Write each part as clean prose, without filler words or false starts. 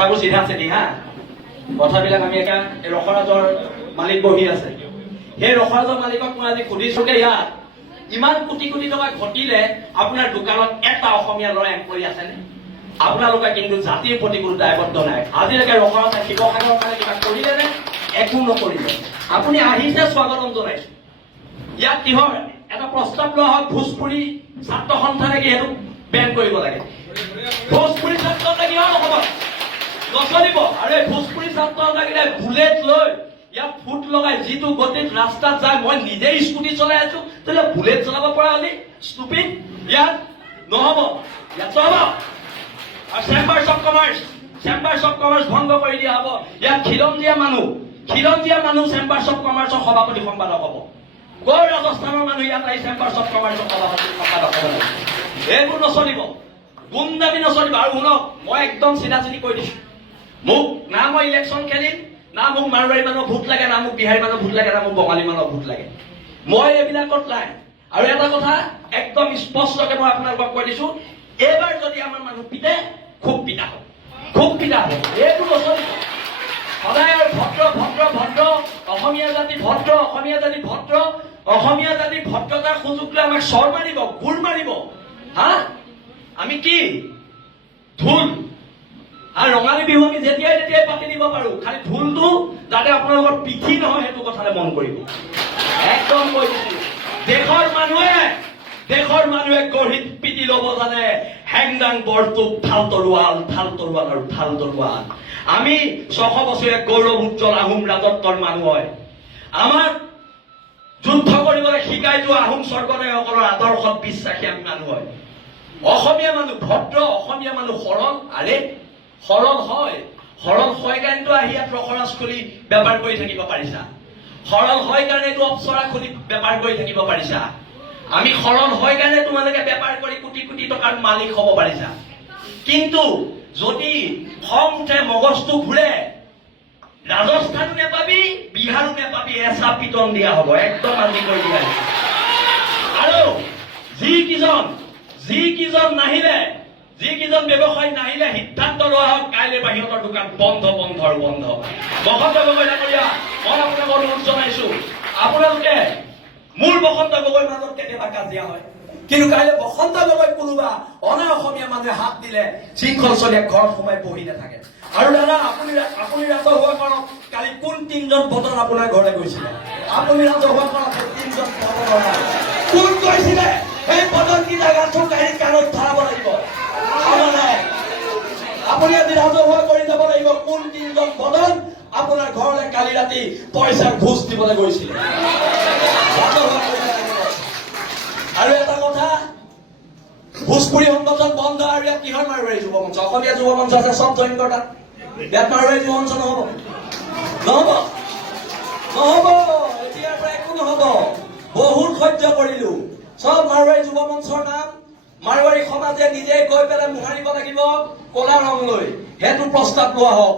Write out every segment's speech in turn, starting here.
কথাবোৰ চিধা আছে হা কথাবিলাক আমি একা ৰসৰাজৰ মালিক বহি আছে সেই ৰসৰাজৰ মালিকক মই আজি সুধিছো যে ইয়াত ইমান কোটি কোটি টকা ঘটিলে আপোনাৰ দোকানত এটা অসমীয়া ল'ৰা এমপ্লয়ী আছেনে আপোনালোকে কিন্তু জাতিৰ প্ৰতি কোনো দায়বদ্ধ নাই আজিলৈকে ৰসৰাজে শিৱসাগৰৰ কাৰণে কিবা কৰিলেনে একো নকৰিলে আপুনি আহিছে স্বাগতম জনাইছো ইয়াত কিহৰ এটা প্ৰস্তাৱ লোৱা হয় ভোজপুৰী ছাত্ৰ সন্থানে কি সেইটো বেন কৰিব লাগে ভোজপুৰী ছাত্ৰ লাগি নহ'ব নচলিব আৰু এই ভোজপুৰী ছাত্ৰ লাগিলে বুলেট লৈ ইয়াত ফুট লগাই যিটো গতিত ৰাস্তাত যায় মই নিজে স্কুটি চলাই আছো তেতিয়াহ'লে বুলেট চলাব পৰা হ'লে ষ্টুপিড ইয়াত নহ'ব ইয়াত নহ'ব আৰু চেম্বাৰ্ছ অফ কমাৰ্চ ভংগ কৰি দিয়া হ'ব ইয়াত খিলঞ্জীয়া মানুহ চেম্বাৰ্ছ অফ কমাৰ্চৰ সভাপতি সম্পাদক হ'ব কৰ ৰাজস্থানৰ মানুহ ইয়াত আহি চেম্বাৰ্ছ অফ কমাৰ্চৰ সভাপতি সম্পাদক হ'ব এইবোৰ নচলিব গুণ্ডামি নচলিব আৰু শুনক মই একদম চিধা চিধি কৈ দিছো মোক না মই ইলেকশ্যন খেলিম না মোক মাৰোৱাৰী মানুহৰ ভোট লাগে না মোক বিহাৰী মানুহৰ ভোট লাগে না মোক বঙালী মানুহৰ ভোট লাগে মই এইবিলাকত নাই আৰু এটা কথা একদম স্পষ্টকে মই আপোনালোকক কৈ দিছো এইবাৰ যদি আমাৰ মানুহ পিতে খুব পিতা হ'ব এইটো নচলিব সদায় আৰু ভদ্ৰ অসমীয়া জাতি ভদ্ৰতাৰ সুযোগ লৈ আমাক চৰ মাৰিব গোৰ মাৰিব হা আমি কি ঢোল আৰু ৰঙালী বিহু আমি যেতিয়াই পাতি দিব পাৰো খালি ঢোলটো যাতে আপোনালোকৰ পিঠি নহয় সেইটো কথালে মন কৰিব একদম কৈ দিছো দেশৰ মানুহে গঢ়িত পিটি ল'ব জানে হেংদাং বৰটোপ ঠাল তৰোৱাল আমি 600 বছৰীয়া গৌৰৱ উজ্জ্বল আহোম ৰাজত্বৰ মানুহ হয় আমাক যুদ্ধ কৰিবলৈ শিকাই যোৱা আহোম স্বৰ্গদেউসকলৰ আদৰ্শত বিশ্বাসী আমি মানুহ হয় অসমীয়া মানুহ ভদ্ৰ অসমীয়া মানুহ সৰল হয় কাৰণেতো আহি ইয়াত ৰসৰাজ খুলি বেপাৰ কৰি থাকিব পাৰিছা সৰল হয় কাৰণে এইটো অপচৰা খুলি বেপাৰ কৰি থাকিব পাৰিছা আমি সৰল হয় কাৰণে তোমালোকে বেপাৰ কৰি কোটি কোটি টকাৰ মালিক হ'ব পাৰিছা কিন্তু যদি খং উঠে মগজটো ঘূৰে ৰাজস্থানো নেপাবি বিহাৰো নেপাবি এচা পিটন দিয়া হ'ব একদম আজি কৰি দিয়া আৰু যিকেইজন ব্যৱসায়ী নাহিলে সিদ্ধান্ত লোৱা হওক কাইলৈ বাহিৰৰ দোকান বন্ধ বসন্ত গগৈ ডাঙৰীয়া মই আপোনাক অনুৰোধ জনাইছো আপোনালোকে মোৰ বসন্ত গগৈৰ মাজত কেতিয়াবা কাজিয়া হয় কিন্তু কাইলৈ বসন্ত গগৈ কোনোবা অনা অসমীয়া মানুহে হাত দিলে শৃংখল চলিয়া ঘৰত সোমাই বহি নাথাকে আৰু দাদা আপুনি ৰাজহুৱা কৰক কালি কোন 3জন বদন আপোনাৰ ঘৰলৈ গৈছিলে আপুনি ৰাজহুৱা কৰক 3জন বদন কোন গৈছিলে সেই বদন কি জাগাটো কাণত ধৰাব লাগিব আপুনি আজি ৰাজহুৱা কৰি যাব লাগিব কোন 3জন বদন আপোনাৰ ঘৰলৈ কালি ৰাতি পইচাৰ ঘোষ দিবলৈ গৈছিলে আৰু এটা কথা ভোজপুৰী সংগঠন বন্ধ আৰু ইয়াত কিহৰ মাৰোৱাৰী যুৱ মঞ্চ অসমীয়া যুৱ মঞ্চ আছে চব জইন কৰা ইয়াত মাৰোৱাৰী যুৱ মঞ্চ নহ'ব এতিয়াৰ পৰা একো নহ'ব বহুত সহ্য কৰিলো চব মাৰোৱাৰী যুৱ মঞ্চৰ নাম মাৰোৱাৰী সমাজে নিজে গৈ পেলাই মোহাৰিব লাগিব কলা ৰং লৈ সেইটো প্ৰস্তাৱ লোৱা হওক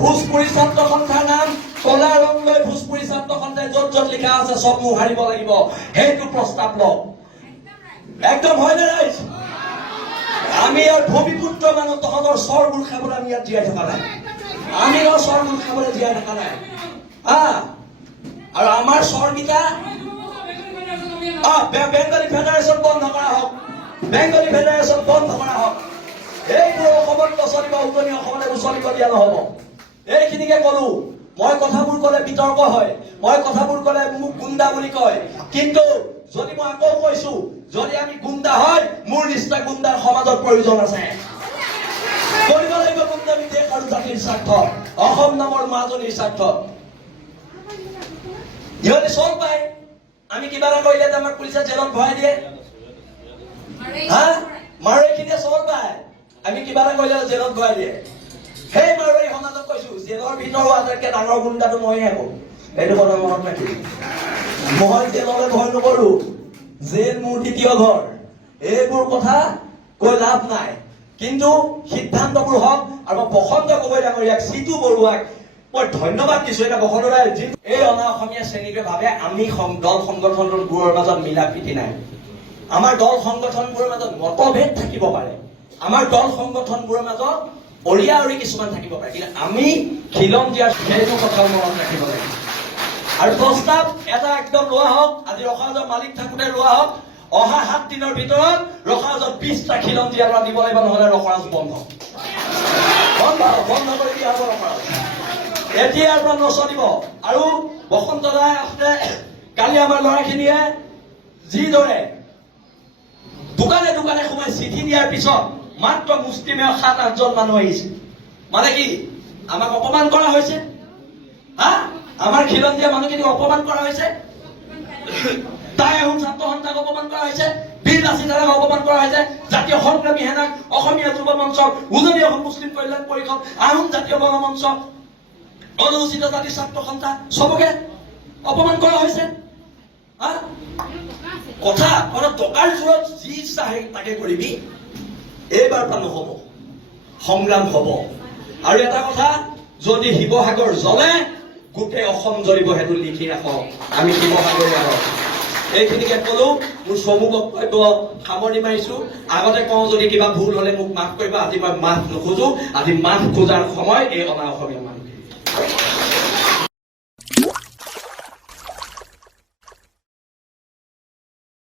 ভোজপুৰী ছাত্ৰ সন্থাৰ নাম কলা ৰং লৈ ভোজপুৰী ছাত্ৰ সন্থাই য'ত লিখা আছে চব মোহাৰিব লাগিব সেইটো প্ৰস্তাৱ লওক একদম হয়নে ৰাইজ আমি ইয়াৰ ভূমিপুত্ৰ মানুহ তহঁতৰ চৰবোৰ খাবলৈ আমি ইয়াত জীয়াই থকা নাই চৰবোৰ খাবলৈ জীয়াই থকা নাই আৰু আমাৰ চৰকেইটা বেংগলী ফেডাৰেশ্যন বন্ধ কৰা হওক এইবোৰ অসমত নচলিব উজনি অসমলৈ নচলিব দিয়া নহ'ব এইখিনিকে কলো মই কথাবোৰ ক'লে বিতৰ্ক হয় মই কথাবোৰ ক'লে মোক গুণ্ডা বুলি কয় কিন্তু যদি মই আকৌ কৈছো যদি আমি গুণ্ডা হয় মোৰ নিচিনা গুণ্ডাৰ সমাজৰ প্ৰয়োজন আছে কৰিব লাগিব গুণ্ডামি দেশ আৰু জাতিৰ স্বাৰ্থ অসম নামৰ মাজনীৰ স্বাৰ্থ ইহঁতে চল পায় আমি কিবা এটা কৰিলে আমাক পুলিচে জেলত ভৰাই দিয়ে মাৰোৱাৰীখিনিয়ে চল পায় আমি কিবা এটা কৰিলে জেলত ভৰাই দিয়ে সেই মাৰোৱাৰী সমাজক কৈছো জেলৰ ভিতৰৰ আটাইতকৈ ডাঙৰ গুণ্ডাটো ময়ে হ'ব এইটো কথা মনত ৰাখিম মই জেললৈ ভয় নকৰো জেল মোৰ দ্বিতীয় ঘৰ এইবোৰ কথা কৈ লাভ নাই কিন্তু সিদ্ধান্তবোৰ হওক আৰু বসন্ত গগৈ ডাঙৰীয়াক চিতু বৰুৱাক মই ধন্যবাদ দিছো এটা বসন্ত দাই এই অনা অসমীয়া শ্ৰেণীটোৱে ভাবে আমি দল সংগঠনবোৰৰ মাজত মিলা প্ৰীতি নাই আমাৰ দল সংগঠনবোৰৰ মাজত মতভেদ থাকিব পাৰে আমাৰ দল সংগঠনবোৰৰ মাজত অৰিয়া অৰি কিছুমান থাকিব পাৰে, কিন্তু আমি খিলঞ্জীয়া দিয়াৰ সেইটো কথা মনত ৰাখিব লাগিব। আৰু প্ৰস্তাৱ এটা একদম লোৱা হওক, আজি ৰখাজৰ মালিক থাকোঁতে লোৱা হওক, অহা 7 দিনৰ ভিতৰত ৰখাজত 20টা খিলঞ্জীয়া ল'ৰা দিব লাগিব, নহ'লে ৰখৰাজ বন্ধ কৰি দিয়া হ'ব ৰখৰাজ। এতিয়াৰ পৰা নচলিব। আৰু বসন্ত দাই আহোঁতে কালি আমাৰ ল'ৰাখিনিয়ে যিদৰে দোকানে দোকানে সোমাই চিঠি দিয়াৰ পিছত মাত্ৰ মুষ্টিমেয় 7-8জন মানুহ আহিছে, মানে কি আমাক অপমান কৰা হৈছে? হা, আমাৰ খিলঞ্জীয়া মানুহখিনিক অপমান কৰা হৈছে, তাই আহোম ছাত্ৰ সন্থাক অপমান কৰা হৈছে, বীৰ লাচিতাক অপমান কৰা হৈছে, জাতীয় সংগ্ৰামী সেনাক, অসমীয়া যুৱ মঞ্চক, উজনি অসম মুছলিম কল্যাণ পৰিষদ, আহোম জাতীয় গণমঞ্চ, অনুসূচিত জাতি ছাত্ৰ সন্থা, চবকে অপমান কৰা হৈছে। কথা টকাৰ জোৰত যি ইচ্ছা তাকে কৰিবি, এইবাৰ পৰা নহ'ব, সংগ্ৰাম হ'ব। আৰু এটা কথা, যদি শিৱসাগৰ জ্বলে গোটেই অসম জ্বলিব, সেইটো লিখি ৰাখক। আমি শিৱসাগৰীয়া হওক। এইখিনিকে ক'লো, মোৰ চমু বক্তব্য সামৰণি মাৰিছো। আগতে কওঁ যদি কিবা ভুল হ'লে মোক মাফ কৰিবা, আজি মই মাফ নোখোজো। আজি মাফ খোজাৰ সময় এই অনা অসমীয়া মানুহ।